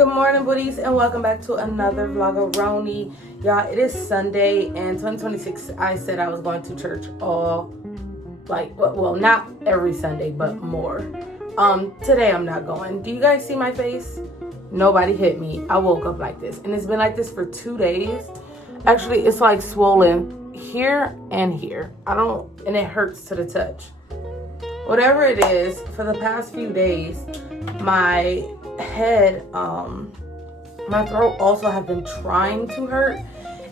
Good morning, booties, and welcome back to another vlog-a-roni. Y'all, it is Sunday and 2026. I said I was going to church all, well, not every Sunday, but more. Today I'm not going. Do you guys see my face? Nobody hit me. I woke up like this, and it's been like this for 2 days. Actually, it's like swollen here and here. And it hurts to the touch. Whatever it is, for the past few days, my head, my throat also have been trying to hurt.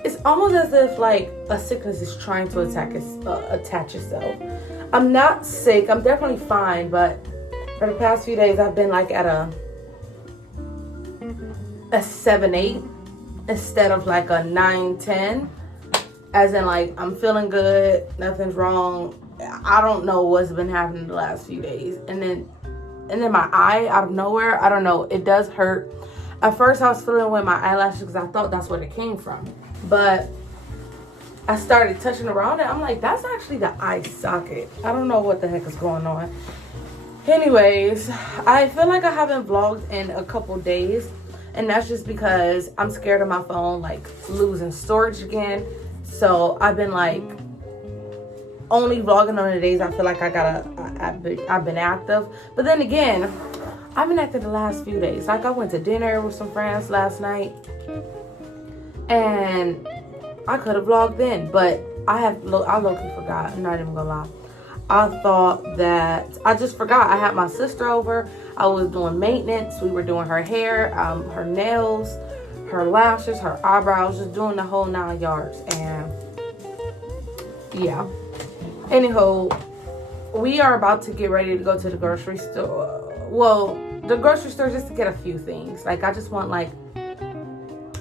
It's almost as if like a sickness is trying to attach itself. I'm not sick. I'm definitely fine, but for the past few days, I've been like at a 7-8 instead of like a 9-10. As in, like, I'm feeling good, nothing's wrong. I don't know what's been happening the last few days. And then my eye, out of nowhere, I don't know, it does hurt. At first, I was feeling with my eyelashes because I thought that's where it came from. But I started touching around it. I'm like, that's actually the eye socket. I don't know what the heck is going on. Anyways, I feel like I haven't vlogged in a couple days. And that's just because I'm scared of my phone, like, losing storage again. So I've been like only vlogging on the days I feel like I've been active. But then again, I've been active the last few days. Like, I went to dinner with some friends last night, and I could have vlogged then, but I low-key forgot. I'm not even gonna lie. I just forgot. I had my sister over. I was doing maintenance. We were doing her hair, her nails, her lashes, her eyebrows, just doing the whole 9 yards. And yeah. Anyhow, we are about to get ready to go to the grocery store. Well, the grocery store just to get a few things. Like, I just want like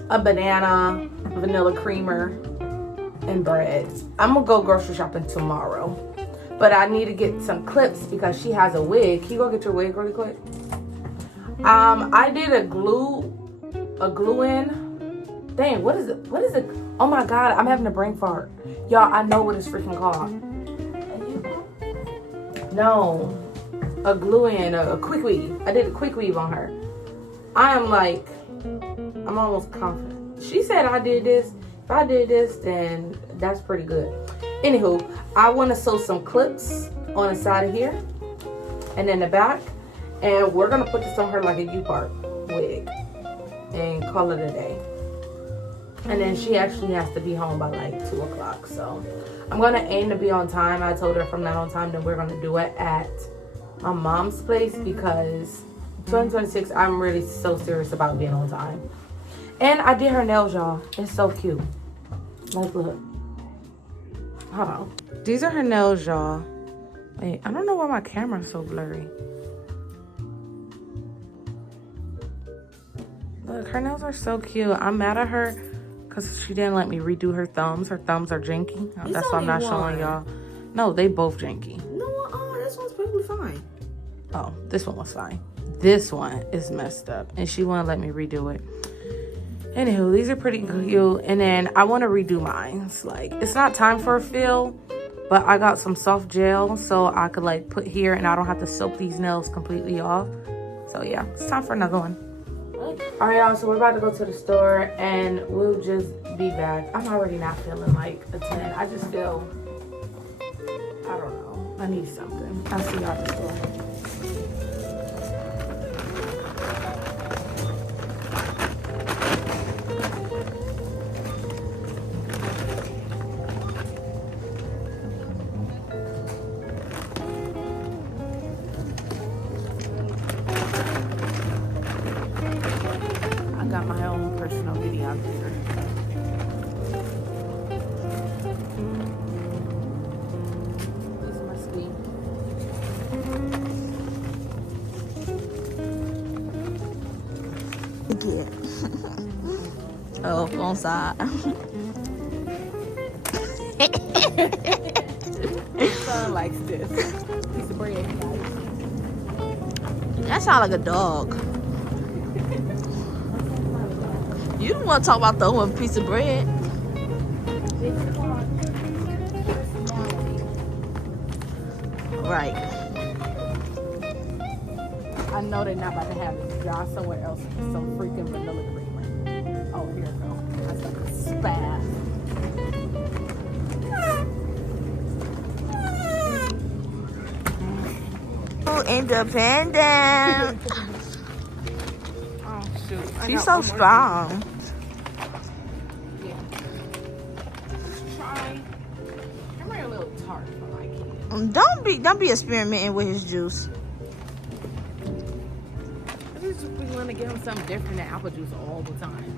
a banana, vanilla creamer, and bread. I'm gonna go grocery shopping tomorrow. But I need to get some clips because she has a wig. Can you go get your wig really quick? I did a glue in. Dang, what is it? Oh my god, I'm having a brain fart. Y'all, I know what it's freaking called. No, a glue in, a quick weave. I did a quick weave on her. I'm almost confident. She said I did this. If I did this, then that's pretty good. Anywho, I want to sew some clips on the side of here and in the back. And we're going to put this on her like a U-part wig and call it a day. And then she actually has to be home by like 2 o'clock. So I'm going to aim to be on time. I told her if I'm not on time, then we're going to do it at my mom's place, because 2026, I'm really so serious about being on time. And I did her nails, y'all. It's so cute. Like, look. Hold on. These are her nails, y'all. Wait, I don't know why my camera's so blurry. Look, her nails are so cute. I'm mad at her because she didn't let me redo her thumbs. Her thumbs are janky. That's why I'm not showing y'all. No, they both janky. No, this one's perfectly fine. Oh, this one was fine. This one is messed up, and she wouldn't let me redo it. Anywho, these are pretty cute. And then I want to redo mine. Like, it's not time for a fill, but I got some soft gel so I could like put here and I don't have to soak these nails completely off. So yeah, it's time for another one. All right, y'all, so we're about to go to the store and we'll just be back. I'm already not feeling like a 10. I just feel, I don't know. I need something. I'll see y'all at the store. Got my own personal videographer. This must be. Yeah. Oh, wrong side. Son likes this. Piece of bread, guys. That sounds like a dog. You don't want to talk about the one piece of bread. Right. I know they're not about to have it. Y'all somewhere else with some freaking vanilla creamer. Oh, here it goes. That's like a spaz. Independent. Oh shoot. She's so strong. Yeah. Try. I'm a little tart for my kid. Don't be experimenting with his juice. I just want to give him something different than apple juice all the time.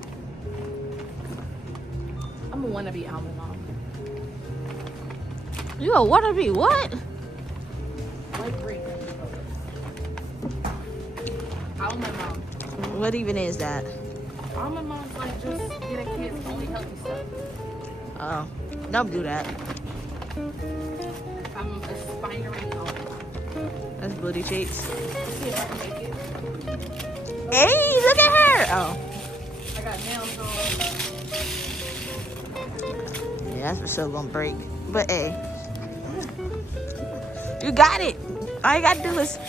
I'm a wannabe almond mom. You a wannabe what? What breed? Almond mom. What even is that? Almond mom's like just getting kids only healthy stuff. Oh, don't do that. I'm aspiring almond mom. That's booty cheeks. See if I can make it. Hey, look at her. Oh. I got nails on. Yeah, that's for sure gonna break. But hey, you got it. All you gotta do is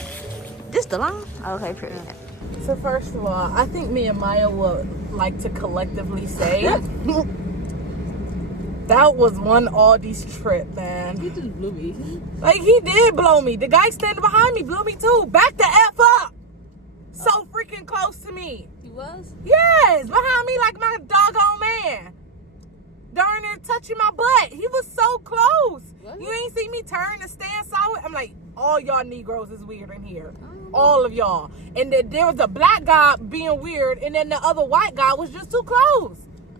this the line? Okay, pretty much. So first of all, I think me and Maya would like to collectively say that was one Aldi's trip, man. He just blew me. Like he did blow me. The guy standing behind me blew me too. Back the F up. So freaking close to me. He was? Yes, behind me like my doggone man. Darn near touching my butt. He was so close. What? You ain't see me turn and stand solid. I'm like, all y'all Negroes is weird in here. All of y'all. And then there was a black guy being weird, and then the other white guy was just too close.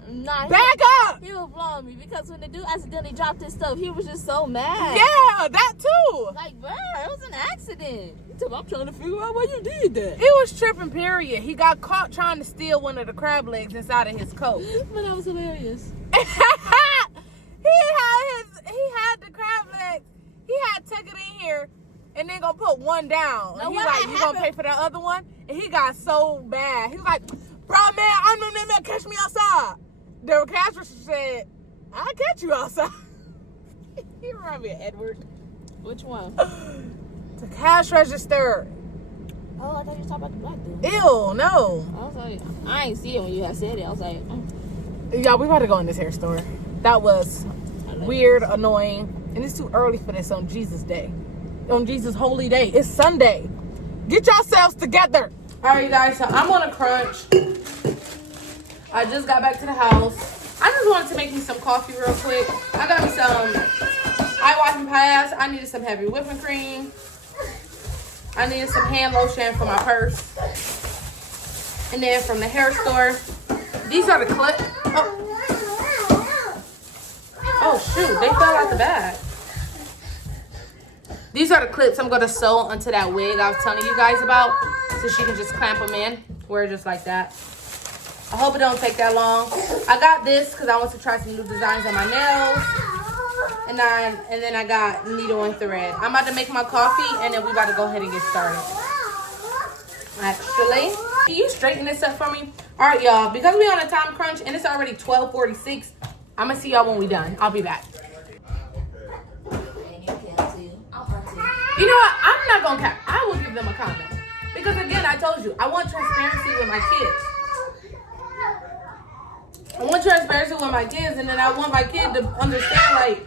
Nah, Back up. He was blowing me because when the dude accidentally dropped his stuff, he was just so mad. Yeah, that too. Like, bro, it was an accident. He told me, I'm trying to figure out why you did that. It was tripping, period. He got caught trying to steal one of the crab legs inside of his coat. But that was hilarious. He had the crab legs. He had took it in here and then gonna put one down. No, And he's what like, you gonna happened? pay for that other one? And he got so bad. He was like, bro, man, I'm the man, catch me outside. The cash register said, I'll catch you outside. He reminded me of Edward. Which one? The cash register. Oh, I thought you were talking about the black dude. Ew, no. I was like, I ain't see it when you had said it. I was like, Y'all, we about to go in this hair store. That was weird, annoying, and it's too early for this on Jesus Day. On Jesus' holy day. It's Sunday. Get yourselves together. All right, you guys, so I'm on a crunch. I just got back to the house. I just wanted to make me some coffee real quick. I got me some eye wiping pads. I needed some heavy whipping cream. I needed some hand lotion for my purse. And then from the hair store, these are the clips. Oh shoot, they fell out the bag. These are the clips I'm gonna sew onto that wig I was telling you guys about, so she can just clamp them in, wear it just like that. I hope it don't take that long. I got this because I want to try some new designs on my nails. And then I got needle and thread. I'm about to make my coffee and then we about to go ahead and get started. Actually, can you straighten this up for me? All right, y'all, because we on a time crunch and it's already 12:46, I'm gonna see y'all when we done. I'll be back. You know what? I'm not gonna cap. I will give them a condom. Because again, I told you, I want transparency with my kids. I want transparency with my kids, and then I want my kid to understand, like,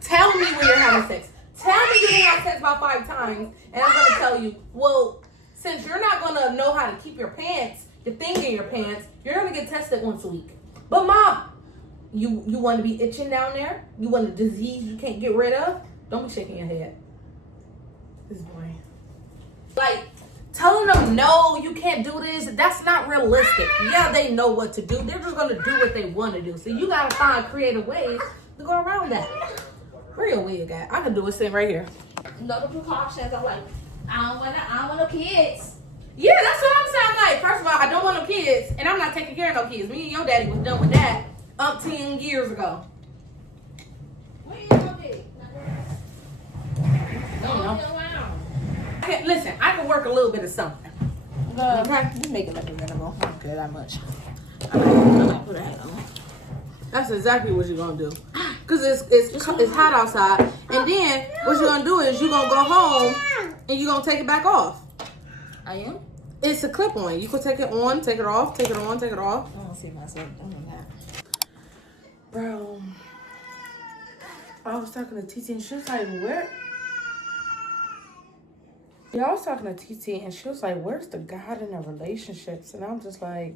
tell me when you're having sex. Tell me you're gonna have sex about 5 times, and I'm gonna tell you, well, since you're not gonna know how to keep your pants, your thing in your pants, you're gonna get tested once a week. But mom, you want to be itching down there? You want a disease you can't get rid of? Don't be shaking your head. This boy. Like, telling them, no, you can't do this. That's not realistic. Yeah, they know what to do. They're just going to do what they want to do. So you got to find creative ways to go around that. Where your wig at? I can do it sitting right here. another precautions. I'm like, I don't want no kids. Yeah, that's what I'm saying. Like, first of all, I don't want no kids. And I'm not taking care of no kids. Me and your daddy was done with that 10 years ago. Where you gonna be? I don't know. Listen, I can work a little bit of something. Okay, you make it look presentable. I don't care that much. I'm gonna put a hat on. That's exactly what you're gonna do. Cause it's hot outside, and then what you're gonna do is you're gonna go home and you're gonna take it back off. I am? It's a clip on. You can take it on, take it off, take it on, take it off. I don't see myself doing that. Bro, I was talking to TT and she was like, where? Yeah, I was talking to TT and she was like, where's the God in the relationships? And I'm just like,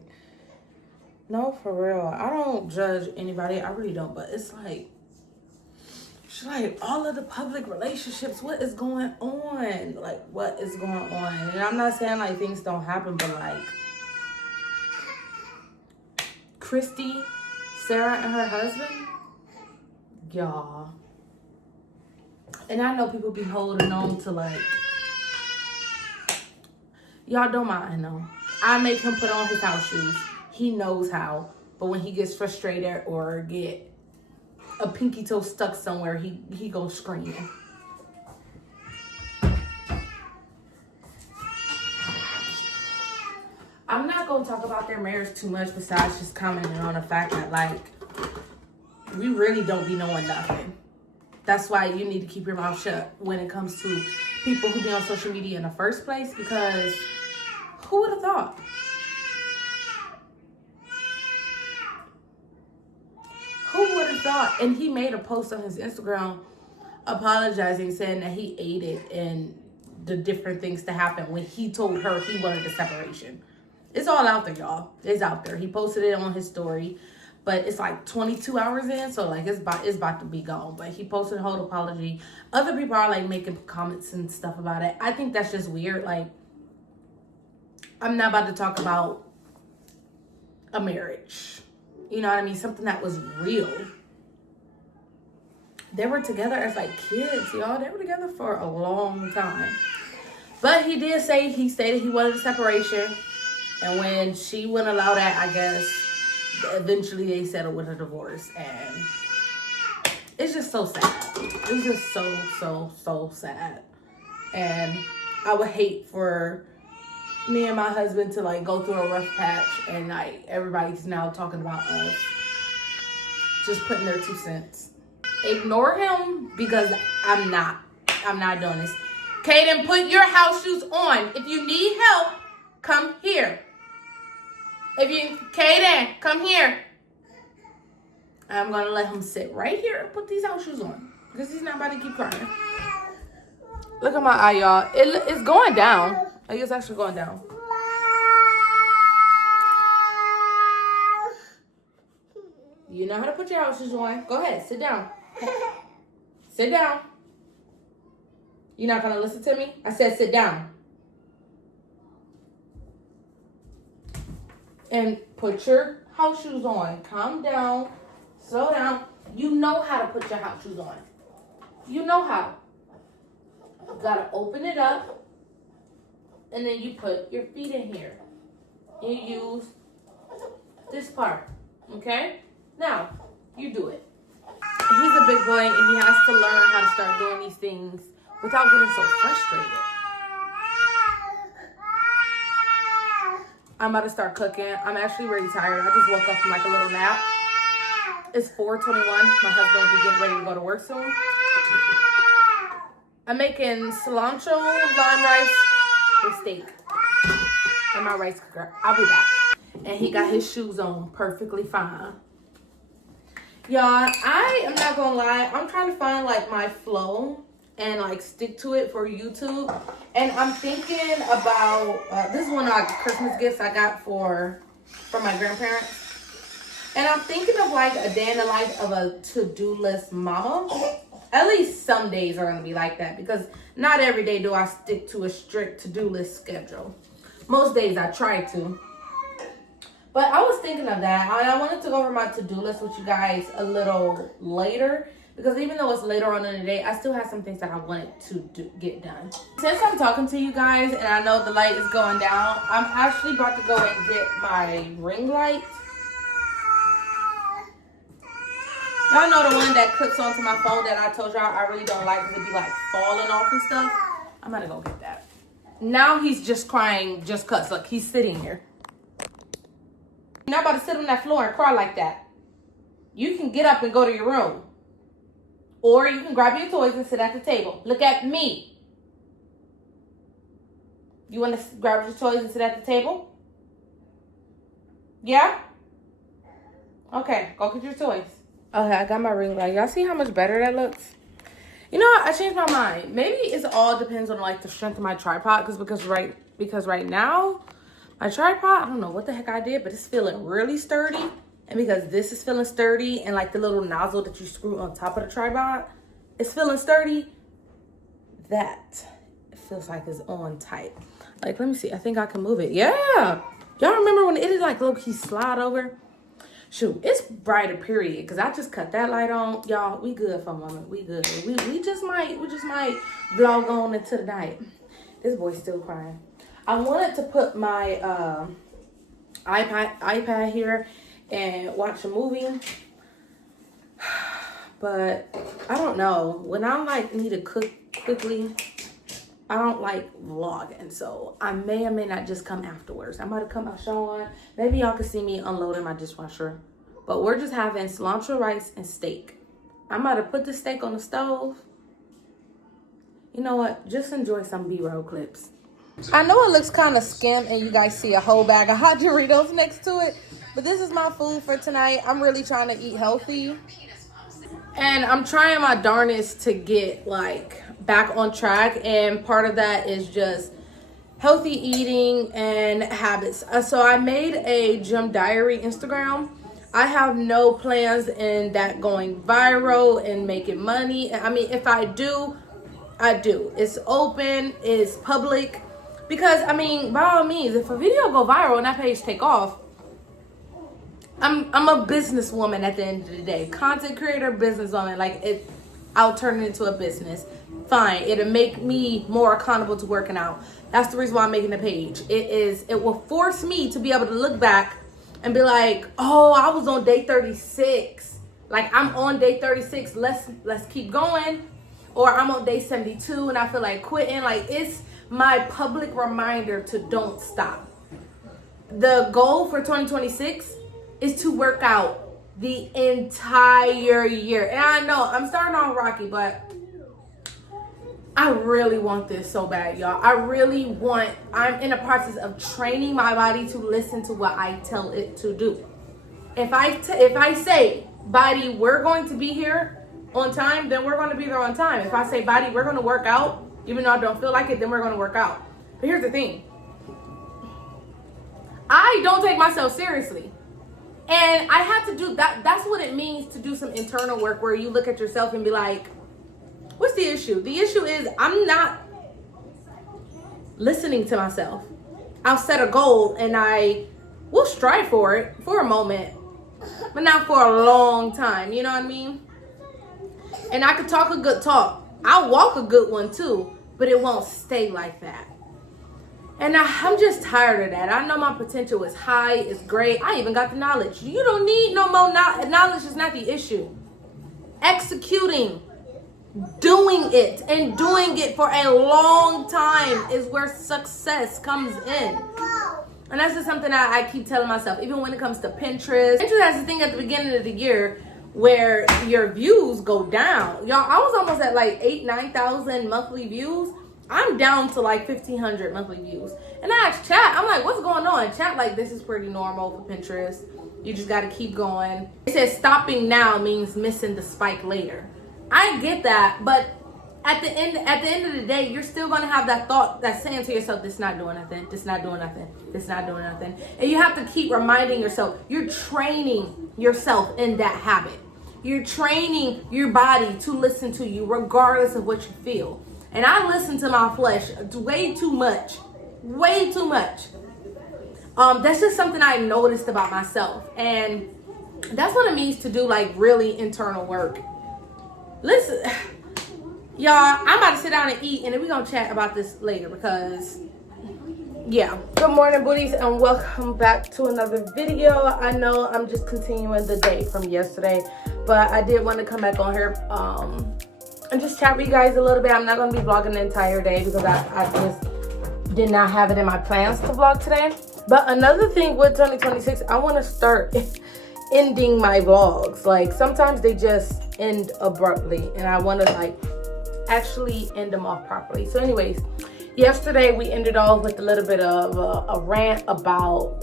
no, for real. I don't judge anybody. I really don't. But it's like, she's like, all of the public relationships, what is going on? Like, what is going on? And I'm not saying like things don't happen, but like, Christy, Sarah, and her husband, y'all. And I know people be holding on to like, y'all don't mind, no. I make him put on his house shoes. He knows how. But when he gets frustrated or get a pinky toe stuck somewhere, he goes screaming. I'm not going to talk about their marriage too much besides just commenting on the fact that, like, we really don't be knowing nothing. That's why you need to keep your mouth shut when it comes to people who be on social media in the first place, because who would have thought? Who would have thought? And he made a post on his Instagram apologizing, saying that he aided in the different things to happen when he told her he wanted a separation. It's all out there, y'all. It's out there. He posted it on his story, but it's like 22 hours in, so like it's about to be gone. But he posted a whole apology. Other people are like making comments and stuff about it. I think that's just weird. Like, I'm not about to talk about a marriage. You know what I mean? Something that was real. They were together as like kids, y'all. They were together for a long time. But he did say, he stated he wanted a separation. And when she wouldn't allow that, I guess, eventually they settled with a divorce. And it's just so sad. It's just so sad. And I would hate for me and my husband to like go through a rough patch and like everybody's now talking about us. Just putting their 2 cents. Ignore him because I'm not doing this. Kaden, put your house shoes on. If you need help, come here. Kaden, come here. I'm gonna let him sit right here and put these house shoes on because he's not about to keep crying. Look at my eye, y'all. It's going down. Like, it's actually going down. You know how to put your house shoes on. Go ahead, sit down. Sit down. You're not gonna listen to me? I said sit down. And put your house shoes on. Calm down. Slow down. You know how to put your house shoes on. You know how. You gotta open it up. And then you put your feet in here. You use this part. Okay? Now, you do it. He's a big boy and he has to learn how to start doing these things without getting so frustrated. I'm about to start cooking. I'm actually really tired. I just woke up from like a little nap. It's 4:21. My husband will be getting ready to go to work soon. I'm making cilantro, lime rice, with steak. And my rice cooker. I'll be back. And he got his shoes on perfectly fine. Y'all, I am not gonna lie. I'm trying to find like my flow and like stick to it for YouTube. And I'm thinking about, this is one of my Christmas gifts I got from my grandparents. And I'm thinking of like a day in the life of a to-do list mama. At least some days are gonna be like that because not every day do I stick to a strict to-do list schedule. Most days I try to. But I was thinking of that. I wanted to go over my to-do list with you guys a little later. Because even though it's later on in the day, I still have some things that I wanted to get done. Since I'm talking to you guys and I know the light is going down, I'm actually about to go and get my ring light. Y'all know the one that clips onto my phone that I told y'all I really don't like because it be like falling off and stuff? I'm gonna go get that. Now he's just crying just cause. Look, he's sitting here. You're not about to sit on that floor and cry like that. You can get up and go to your room. Or you can grab your toys and sit at the table. Look at me. You want to grab your toys and sit at the table? Yeah? Okay, go get your toys. Okay, I got my ring light. Y'all see how much better that looks? You know what? I changed my mind. Maybe it all depends on like the strength of my tripod, because right now my tripod, I don't know what the heck I did, but it's feeling really sturdy. And because this is feeling sturdy, and like the little nozzle that you screw on top of the tripod, it's feeling sturdy. That it feels like it's on tight. Like, let me see. I think I can move it. Yeah. Y'all remember when it is like low-key slide over? Shoot, it's brighter, period. Because I just cut that light on. Y'all, we good for a moment. We good. We just might vlog on into the night. This boy's still crying. I wanted to put my iPad here and watch a movie. But I don't know. When I like need to cook quickly, I don't like vlogging, so I may or may not just come afterwards. I might have come out showing. Maybe y'all can see me unloading my dishwasher. But we're just having cilantro rice and steak. I might have put the steak on the stove. You know what? Just enjoy some B-roll clips. I know it looks kind of skim and you guys see a whole bag of hot Doritos next to it. But this is my food for tonight. I'm really trying to eat healthy. And I'm trying my darnest to get like back on track, and part of that is just healthy eating and habits. So I made a gym diary Instagram. I have no plans in that going viral and making money. I mean, if I do, I do. It's open, it's public, because I mean, by all means, if a video go viral and that page take off, I'm a businesswoman at the end of the day. Content creator, businesswoman. Like, I'll turn it into a business. Fine, it'll make me more accountable to working out. That's the reason why I'm making the page. It will force me to be able to look back and be like, oh, I was on day 36. Like, I'm on day 36. Let's keep going. Or I'm on day 72 and I feel like quitting. Like, it's my public reminder to don't stop. The goal for 2026 is to work out the entire year. And I know I'm starting off rocky, but I really want this so bad, y'all. I'm in the process of training my body to listen to what I tell it to do. If I say, body, we're going to be here on time, then we're going to be there on time. If I say, body, we're going to work out, even though I don't feel like it, then we're going to work out. But here's the thing. I don't take myself seriously. And I have to do that. That's what it means to do some internal work where you look at yourself and be like, what's the issue? The issue is I'm not listening to myself. I'll set a goal and I will strive for it for a moment, but not for a long time. You know what I mean? And I could talk a good talk. I'll walk a good one too, but it won't stay like that. And I'm just tired of that. I know my potential is high, it's great. I even got the knowledge. You don't need no more knowledge. Knowledge is not the issue. Executing, doing it, and doing it for a long time is where success comes in. And that's just something I keep telling myself, even when it comes to Pinterest. Pinterest has a thing at the beginning of the year where your views go down. Y'all, I was almost at like 9,000 monthly views. I'm down to like 1,500 monthly views. And I asked chat, I'm like, what's going on? Chat like, this is pretty normal for Pinterest. You just got to keep going. It says stopping now means missing the spike later. I get that, but at the end of the day, you're still going to have that thought that's saying to yourself, this not doing nothing, this not doing nothing, this not doing nothing. And you have to keep reminding yourself, you're training yourself in that habit. You're training your body to listen to you regardless of what you feel. And I listen to my flesh way too much. Way too much. That's just something I noticed about myself. And that's what it means to do like really internal work. Listen, y'all, I'm about to sit down and eat, and then we're going to chat about this later because, yeah. Good morning, booties, and welcome back to another video. I know I'm just continuing the day from yesterday, but I did want to come back on here and just chat with you guys a little bit. I'm not going to be vlogging the entire day because I just did not have it in my plans to vlog today. But another thing with 2026, I want to start ending my vlogs. Like, sometimes they just end abruptly, and I want to like actually end them off properly. So anyways, Yesterday we ended off with a little bit of a rant about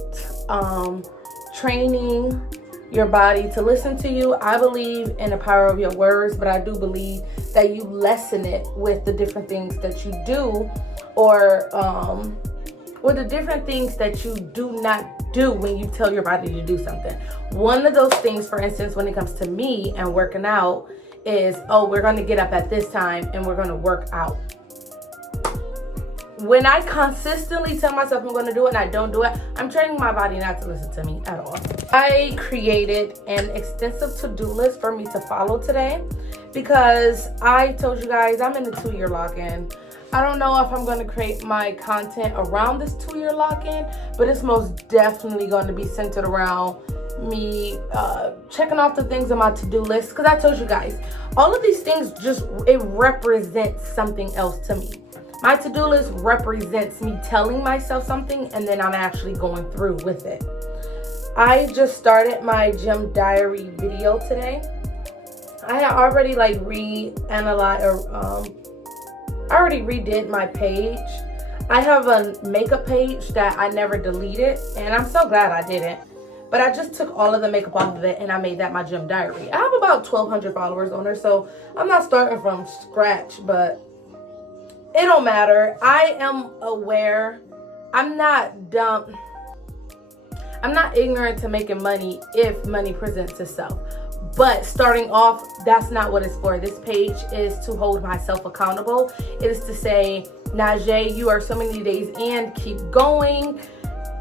training your body to listen to you. I believe in the power of your words, but I do believe that you lessen it with the different things that you do, or with the different things that you do not do when you tell your body to do something. One of those things, for instance, when it comes to me and working out, is, oh, we're going to get up at this time and we're going to work out. When I consistently tell myself I'm going to do it and I don't do it, I'm training my body not to listen to me at all. I created an extensive to-do list for me to follow today because I told you guys I'm in a 2-year lock-in. I don't know if I'm going to create my content around this 2-year lock-in, but it's most definitely going to be centered around me checking off the things on my to-do list, because I told you guys all of these things it represents something else to me. My to-do list represents me telling myself something and then I'm actually going through with it. I just started my gym diary video today. I had already I already redid my page. I have a makeup page that I never deleted, and I'm so glad I didn't. But I just took all of the makeup off of it and I made that my gym diary. I have about 1,200 followers on there, so I'm not starting from scratch, but it don't matter. I am aware. I'm not dumb. I'm not ignorant to making money if money presents itself. But starting off, that's not what it's for. This page is to hold myself accountable. It is to say, Najee, you are so many days in, keep going.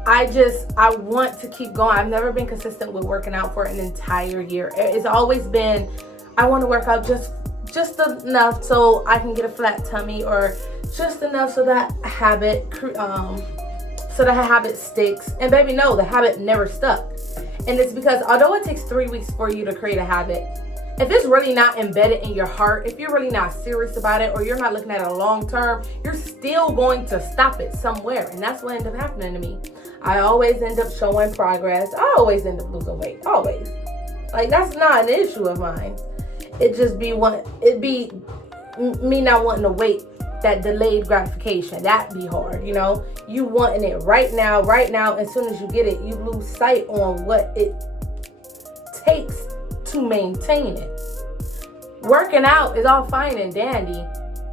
I want to keep going. I've never been consistent with working out for an entire year. It's always been, I want to work out just enough so I can get a flat tummy, or just enough so that habit sticks. And baby, no, the habit never stuck. And it's because although it takes 3 weeks for you to create a habit, if it's really not embedded in your heart, if you're really not serious about it, or you're not looking at it long term, you're still going to stop it somewhere. And that's what ended up happening to me. I always end up showing progress. I always end up losing weight. Always. That's not an issue of mine. It be me not wanting to wait. That delayed gratification, that be hard, you wanting it right now. As soon as you get it, you lose sight on what it takes to maintain it. Working out is all fine and dandy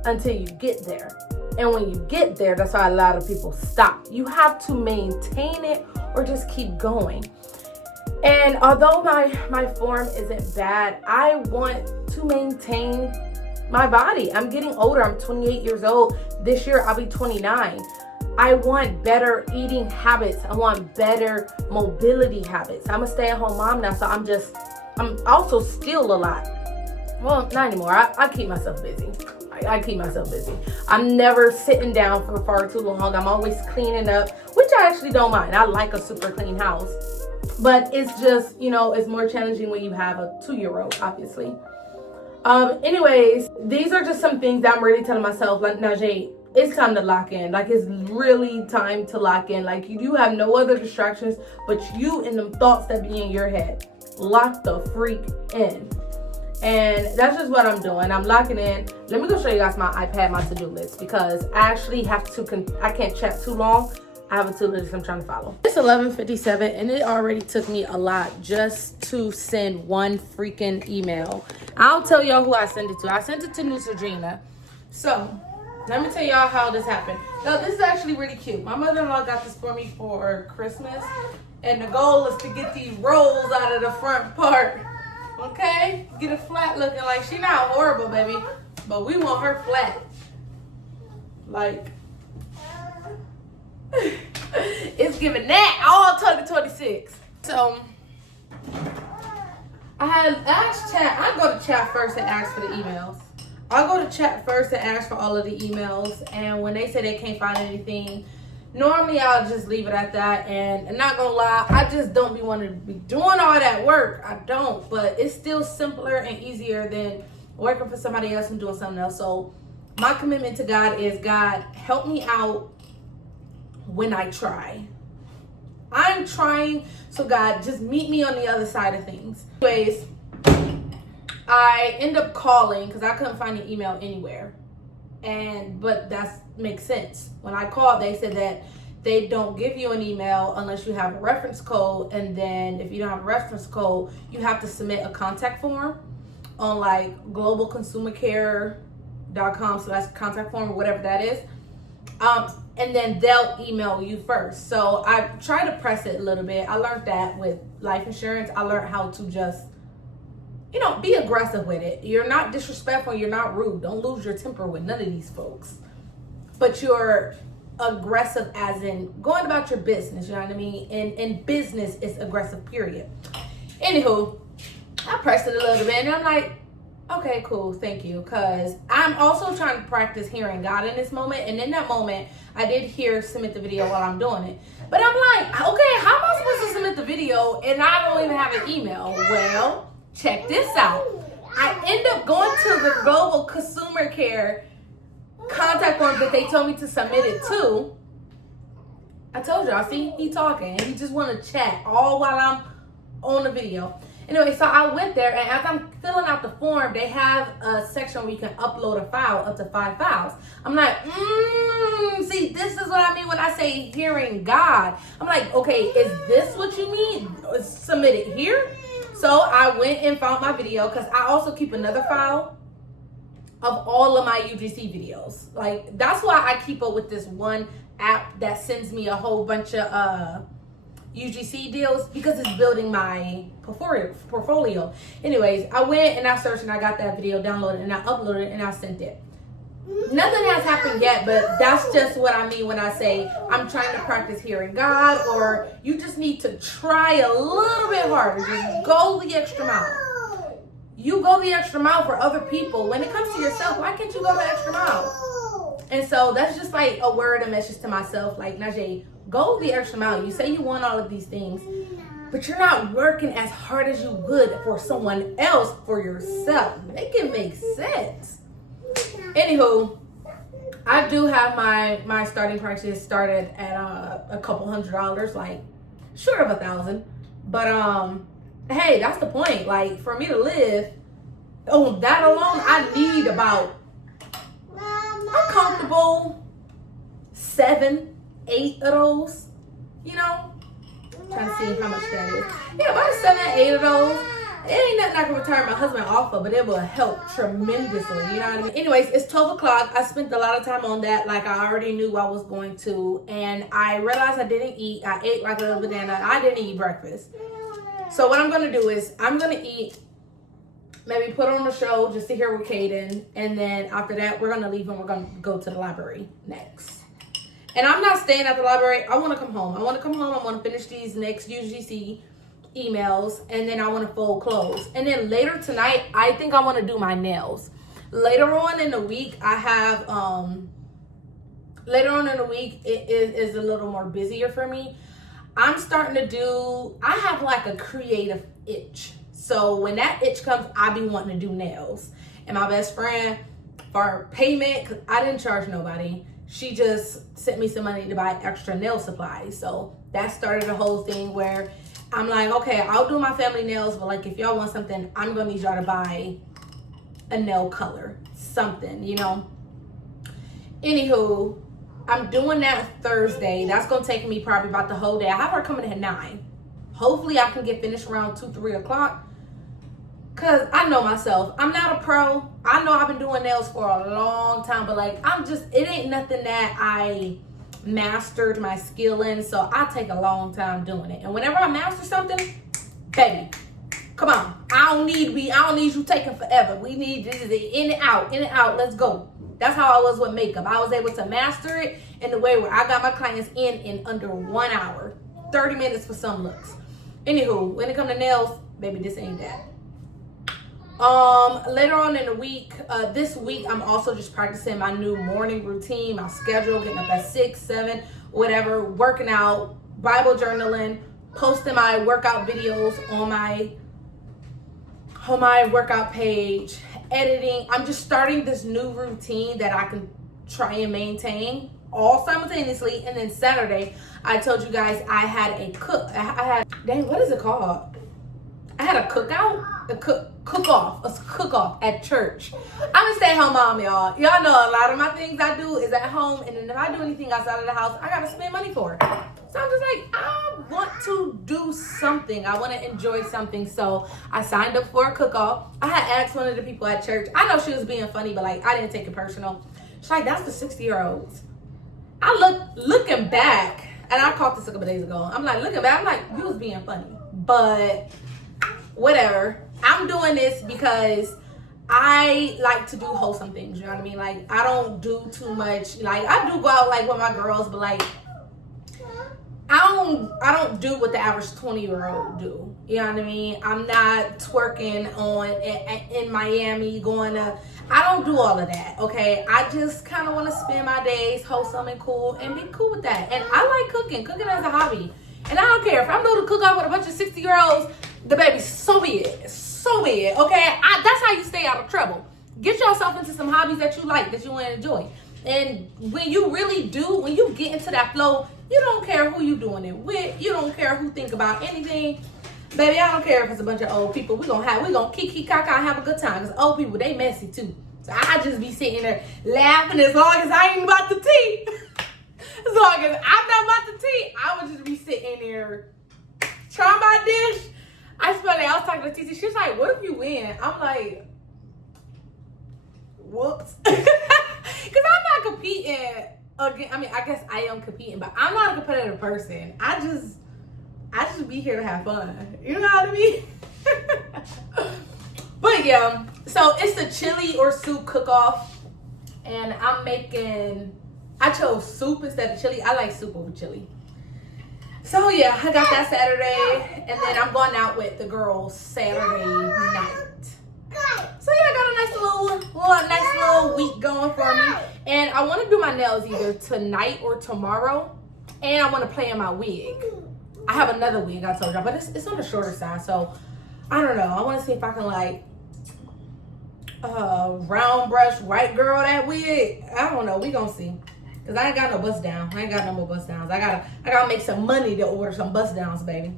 until you get there. And when you get there, that's why a lot of people stop. You have to maintain it or just keep going. And although my form isn't bad, I want to maintain my body. I'm getting older. I'm 28 years old. This year I'll be 29. I want better eating habits. I want better mobility habits. I'm a stay-at-home mom now, so I'm also still a lot. Well, not anymore. I keep myself busy. I keep myself busy. I'm never sitting down for far too long. I'm always cleaning up, which I actually don't mind. I like a super clean house. But it's just, it's more challenging when you have a 2-year-old, obviously. Anyways, these are just some things that I'm really telling myself, Najee, it's time to lock in. It's really time to lock in. You have no other distractions but you and them thoughts that be in your head. Lock the freak in. And that's just what I'm doing. I'm locking in. Let me go show you guys my iPad, my to-do list, because I actually have to, I can't chat too long. I have a to-do list I'm trying to follow. It's 11:57 and it already took me a lot just to send one freaking email. I'll tell y'all who I sent it to. I sent it to Neutrogena. So, let me tell y'all how this happened. Now, this is actually really cute. My mother-in-law got this for me for Christmas. And the goal is to get these rolls out of the front part. Okay? Get it flat looking. She not horrible, baby. But we want her flat. It's giving that all 2026. So I had asked chat. I go to chat first and ask for the emails. I'll go to chat first and ask for all of the emails. And when they say they can't find anything, normally I'll just leave it at that. And I'm not gonna lie, I just don't be wanting to be doing all that work. I don't. But it's still simpler and easier than working for somebody else and doing something else. So my commitment to God is, God, help me out when I try. I'm trying, so God, just meet me on the other side of things. Anyways, I end up calling because I couldn't find an email anywhere. but that makes sense. When I called, they said that they don't give you an email unless you have a reference code, and then if you don't have a reference code, you have to submit a contact form on like globalconsumercare.com, so that's contact form or whatever that is. And then they'll email you first. So I try to press it a little bit. I learned that with life insurance. I learned how to just, be aggressive with it. You're not disrespectful. You're not rude. Don't lose your temper with none of these folks. But you're aggressive as in going about your business. You know what I mean? And business is aggressive, period. Anywho, I pressed it a little bit and I'm like, okay, cool, thank you. Because I'm also trying to practice hearing God in this moment. And in that moment, I did submit the video while I'm doing it. But I'm like, okay, how am I supposed to submit the video and I don't even have an email? Well, check this out. I end up going to the Global Consumer Care contact form that they told me to submit it to. I told y'all, see, he talking. He just want to chat all while I'm on the video. Anyway, so I went there, and as I'm filling out the form, they have a section where you can upload a file, up to 5 files. I'm like, see, this is what I mean when I say hearing God. I'm like, okay, is this what you mean? Submit it here? So I went and found my video, because I also keep another file of all of my UGC videos. Like, that's why I keep up with this one app that sends me a whole bunch of UGC deals, because it's building my portfolio. Anyways, I went and I searched and I got that video downloaded and I uploaded it and I sent it. Nothing has happened yet, but that's just what I mean when I say I'm trying to practice hearing God, or you just need to try a little bit harder. Just go the extra mile. You go the extra mile for other people. When it comes to yourself, why can't you go the extra mile? And so that's just like a word, a message to myself. Like, Najee, go the extra mile. You say you want all of these things, but you're not working as hard as you would for someone else, for yourself. Make it make sense. Anywho, I do have my starting prices started at a couple $100, like short of $1,000. But hey, that's the point. Like, for me to live on that alone, I need about a comfortable 7, 8 of those. Trying to see how much that is. Yeah, about 7, 8 of those. It ain't nothing I can retire my husband off of, but it will help tremendously. You know what I mean? Anyways, it's 12 o'clock. I spent a lot of time on that, like I already knew I was going to. And I realized I didn't eat. I ate like a little banana. I didn't eat breakfast. So what I'm going to do is I'm going to eat, maybe put on a show just to hear with Kaden. And then after that, we're going to leave and we're going to go to the library next. And I'm not staying at the library. I want to come home. I want to finish these next UGC emails, and then I want to fold clothes. And then later tonight, I think I want to do my nails. Later on in the week, it is a little more busier for me. I have like a creative itch. So when that itch comes, I be wanting to do nails. And my best friend, for payment, because I didn't charge nobody, she just sent me some money to buy extra nail supplies. So that started the whole thing where I'm like, okay, I'll do my family nails, but like if y'all want something, I'm gonna need y'all to buy a nail color, something, Anywho, I'm doing that Thursday. That's gonna take me probably about the whole day. I have her coming at 9. Hopefully I can get finished around 2, 3 o'clock. Cause I know myself. I'm not a pro. I know I've been doing nails for a long time, but like it ain't nothing that I mastered my skill in, so I take a long time doing it. And whenever I master something, baby, come on. I don't need you taking forever. We need this in and out, let's go. That's how I was with makeup. I was able to master it in the way where I got my clients in under 1 hour, 30 minutes for some looks. Anywho, when it comes to nails, baby, this ain't that. Later on in the week, this week, I'm also just practicing my new morning routine, my schedule, getting up at 6, 7, whatever, working out, Bible journaling, posting my workout videos on my workout page, editing. I'm just starting this new routine that I can try and maintain all simultaneously. And then Saturday, I told you guys I had what is it called? I had a cookout, a cook-off at church. I'm a stay-at-home mom, y'all. Y'all know a lot of my things I do is at home, and then if I do anything outside of the house, I gotta spend money for it. So I'm just like, I want to do something. I want to enjoy something. So I signed up for a cook-off. I had asked one of the people at church. I know she was being funny, but like I didn't take it personal. She's like, that's the 60-year-olds. I looking back, and I caught this a couple days ago. I'm like, looking back, I'm like, you was being funny. But whatever. I'm doing this because I like to do wholesome things. You know what I mean? Like, I don't do too much. Like, I do go out like with my girls, but like, I don't do what the average 20-year-old do. You know what I mean? I'm not twerking in Miami, going to. I don't do all of that. Okay, I just kind of want to spend my days wholesome and cool and be cool with that. And I like cooking as a hobby. And I don't care if I'm going to cook up with a bunch of 60-year-olds. The baby, so be it. So be it. Okay, that's how you stay out of trouble. Get yourself into some hobbies that you like, that you want to enjoy. And when you really do, when you get into that flow, you don't care who you doing it with. You don't care who think about anything. Baby, I don't care if it's a bunch of old people. We're gonna kiki kaka and have a good time. Because old people, they messy too. So I just be sitting there laughing as long as I ain't about to tea. As long as I'm not about to tea, I would just be sitting there trying my dish. I was talking to Titi. She was like, what if you win? I'm like, whoops. Because I'm not competing again. I mean, I guess I am competing, but I'm not a competitive person. I just be here to have fun. You know what I mean? But yeah, so it's the chili or soup cook-off. And I chose soup instead of chili. I like soup over chili. So yeah, I got that Saturday. And then I'm going out with the girls Saturday night. So yeah, I got a nice little week going for me. And I want to do my nails either tonight or tomorrow. And I want to play in my wig. I have another wig I told y'all, but it's on the shorter side. So I don't know. I want to see if I can like round brush white girl that wig. I don't know. We gonna see. Cause I ain't got no bust down. I ain't got no more bust downs. I gotta make some money to order some bust downs, baby.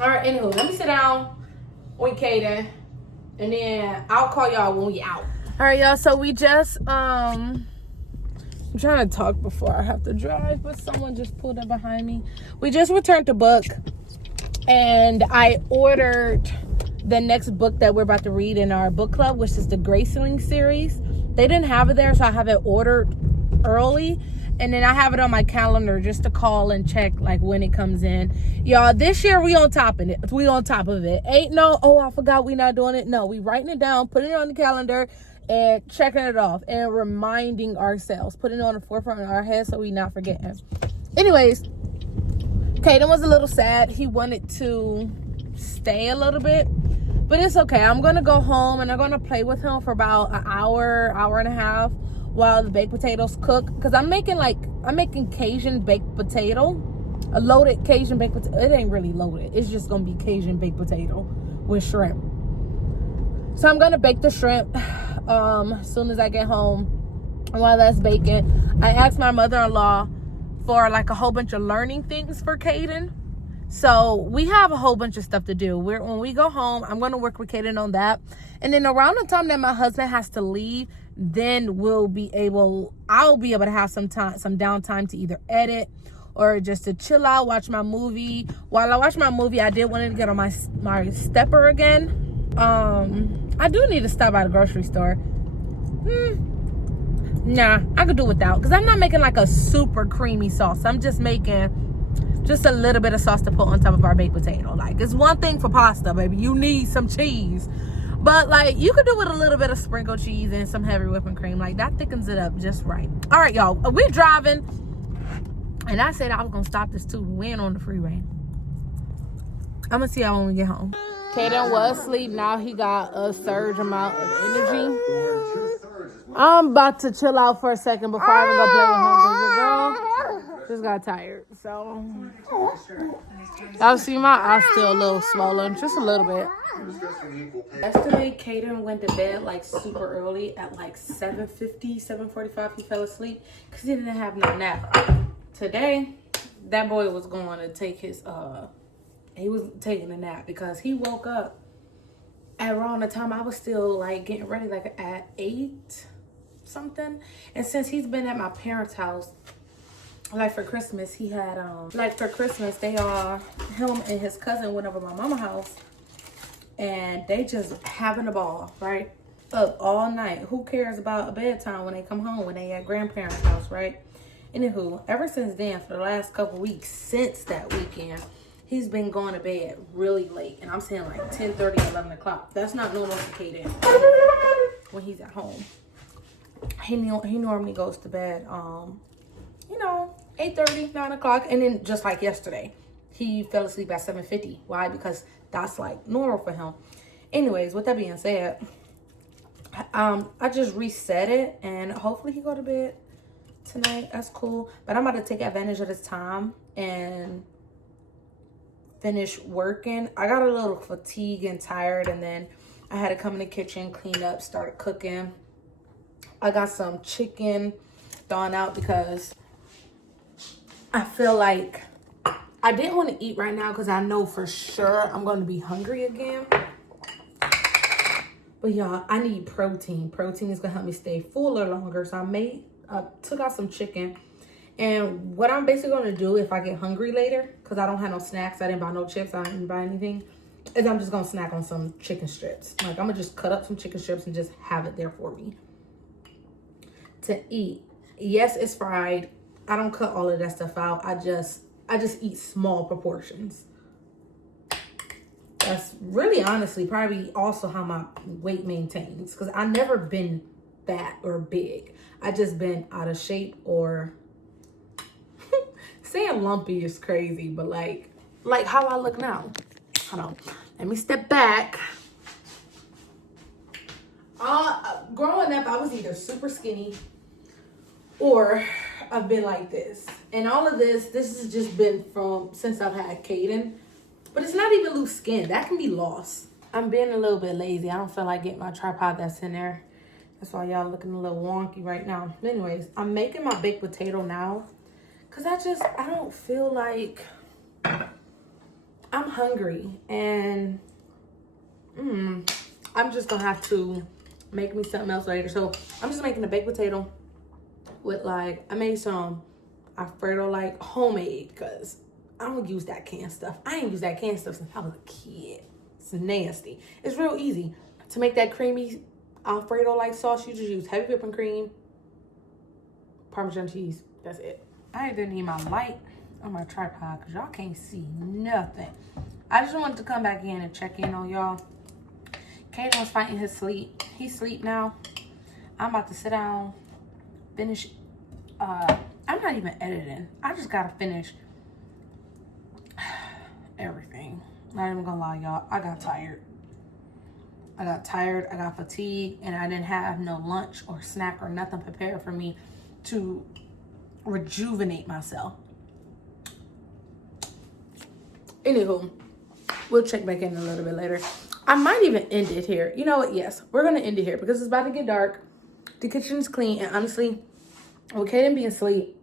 All right. Anywho, let me sit down with Kaden. And then I'll call y'all when we out. All right, y'all. So we just, I'm trying to talk before I have to drive, but someone just pulled up behind me. We just returned the book, and I ordered the next book that we're about to read in our book club, which is the Graceling series. They didn't have it there, so I have it ordered early. And then I have it on my calendar just to call and check like when it comes in. Y'all, this year we on top of it. We on top of it. Ain't no, oh, I forgot we not doing it. No, we writing it down, putting it on the calendar and checking it off and reminding ourselves, putting it on the forefront of our head so we not forgetting. Anyways, Kaden was a little sad. He wanted to stay a little bit, but it's okay. I'm going to go home and I'm going to play with him for about an hour and a half. While the baked potatoes cook, because I'm making Cajun baked potato, a loaded Cajun baked potato. It ain't really loaded. It's just gonna be Cajun baked potato with shrimp. So I'm gonna bake the shrimp as soon as I get home. And while that's baking, I asked my mother-in-law for like a whole bunch of learning things for Kaden. So we have a whole bunch of stuff to do. When we go home, I'm gonna work with Kaden on that. And then around the time that my husband has to leave, then I'll be able to have some downtime to either edit or just to chill out, watch my movie. While I watch my movie, I did want to get on my stepper again. I do need to stop by the grocery store. Nah, I could do without, because I'm not making like a super creamy sauce. I'm just making just a little bit of sauce to put on top of our baked potato. Like, it's one thing for pasta, baby. You need some cheese. But, like, you could do with a little bit of sprinkled cheese and some heavy whipping cream. Like, that thickens it up just right. All right, y'all. We're driving. And I said I was going to stop this, too. We ain't on the freeway. I'm going to see y'all when we get home. Kaden was asleep. Now he got a surge amount of energy. I'm about to chill out for a second before I even go play with him. Because the girl just got tired. So, y'all see my eyes still a little swollen. Just a little bit. Yesterday, Kaden went to bed like super early at like 7:50, 7:45. He fell asleep because he didn't have no nap. Today, that boy was going to take his He was taking a nap because he woke up at around the time I was still like getting ready, like at 8 something. And since he's been at my parents' house, like for Christmas, he had like for Christmas they all, him and his cousin went over to my mama's house, and they just having a ball, right? Up all night. Who cares about a bedtime when they come home, when they at grandparents' house, right? Anywho, ever since then, for the last couple weeks, since that weekend, he's been going to bed really late. And I'm saying like 10:30, 11 o'clock. That's not normal for Kaden when he's at home. He normally goes to bed, 8:30, 9 o'clock. And then just like yesterday, he fell asleep at 7:50. Why? Because that's like normal for him. Anyways, with that being said, I just reset it, and hopefully he go to bed tonight. That's cool. But I'm about to take advantage of this time and finish working. I got a little fatigued and tired, and then I had to come in the kitchen, clean up, start cooking. I got some chicken thawing out because I feel like I didn't want to eat right now because I know for sure I'm going to be hungry again. But y'all, I need protein. Protein is going to help me stay fuller longer. So I took out some chicken. And what I'm basically going to do if I get hungry later, because I don't have no snacks, I didn't buy no chips, I didn't buy anything, is I'm just going to snack on some chicken strips. Like, I'm going to just cut up some chicken strips and just have it there for me to eat. Yes, it's fried. I don't cut all of that stuff out. I just eat small proportions. That's really honestly probably also how my weight maintains, because I've never been fat or big. I just been out of shape, or saying lumpy is crazy, but like how I look now. Hold on, let me step back. Growing up, I was either super skinny or I've been like this. And all of this has just been from since I've had Kaden. But it's not even loose skin. That can be lost. I'm being a little bit lazy. I don't feel like getting my tripod that's in there. That's why y'all looking a little wonky right now. But anyways, I'm making my baked potato now, because I don't feel like I'm hungry. And I'm just going to have to make me something else later. So I'm just making a baked potato with I made some Alfredo homemade, because I don't use that canned stuff. I ain't used that canned stuff since I was a kid. It's nasty. It's real easy to make that creamy Alfredo sauce. You just use heavy whipping cream, Parmesan cheese. That's it. I didn't need my light on my tripod because y'all can't see nothing. I just wanted to come back in and check in on y'all. Kaden was fighting his sleep. He's asleep now. I'm about to sit down, finish. I'm not even editing. I just gotta finish everything. Not even gonna lie, y'all. I got tired. I got fatigued, and I didn't have no lunch or snack or nothing prepared for me to rejuvenate myself. Anywho, we'll check back in a little bit later. I might even end it here. You know what? Yes, we're gonna end it here because it's about to get dark. The kitchen's clean, and honestly, with Kaden being asleep,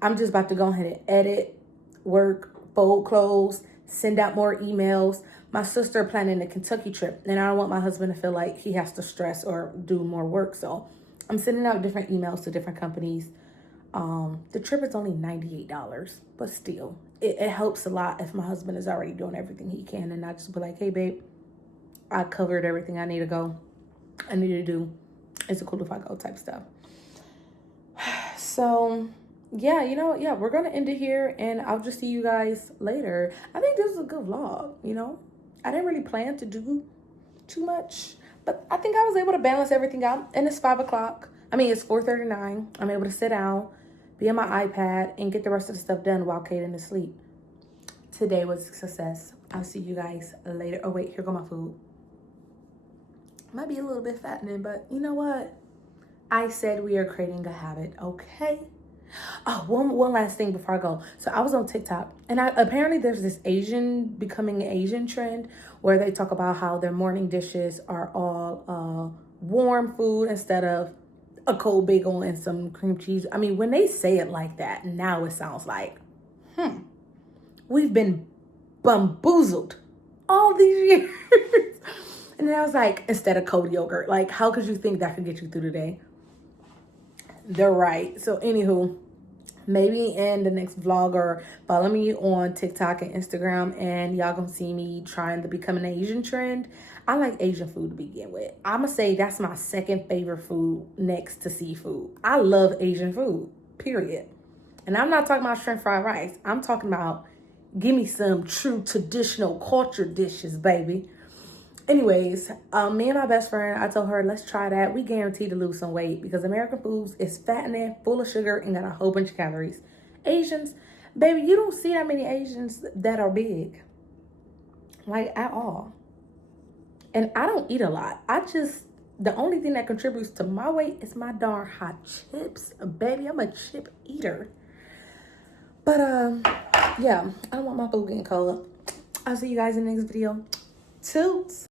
I'm just about to go ahead and edit, work, fold clothes, send out more emails. My sister planning a Kentucky trip, and I don't want my husband to feel like he has to stress or do more work. So I'm sending out different emails to different companies. The trip is only $98, but still, it helps a lot if my husband is already doing everything he can, and I just be like, hey, babe, I covered everything I need to do. Is it cool if I go type stuff? So yeah, we're gonna end it here, and I'll just see you guys later. I think this is a good vlog. I didn't really plan to do too much, but I think I was able to balance everything out. And it's 5 o'clock. It's 4:39. I'm able to sit down, be on my iPad, and get the rest of the stuff done while Kaden is asleep. Today was a success. I'll see you guys later. Oh wait, here go my food. Might be a little bit fattening, but you know what? I said we are creating a habit, okay? Oh, one last thing before I go. So I was on TikTok, and apparently there's this becoming Asian trend where they talk about how their morning dishes are all warm food instead of a cold bagel and some cream cheese. When they say it like that, now it sounds like, we've been bamboozled all these years. And then I was like, instead of cold yogurt, like, how could you think that could get you through the day? They're right. So anywho, maybe in the next vlog, or follow me on TikTok and Instagram, and y'all gonna see me trying to become an Asian trend. I like Asian food to begin with. I'ma say that's my second favorite food next to seafood. I love Asian food, period. And I'm not talking about shrimp fried rice. I'm talking about give me some true traditional culture dishes, baby. Anyways, me and my best friend, I told her, let's try that. We guaranteed to lose some weight because American foods is fattening, full of sugar, and got a whole bunch of calories. Asians, baby, you don't see that many Asians that are big. Like, at all. And I don't eat a lot. The only thing that contributes to my weight is my darn hot chips. Baby, I'm a chip eater. But, yeah, I don't want my food getting cold. I'll see you guys in the next video. Toots.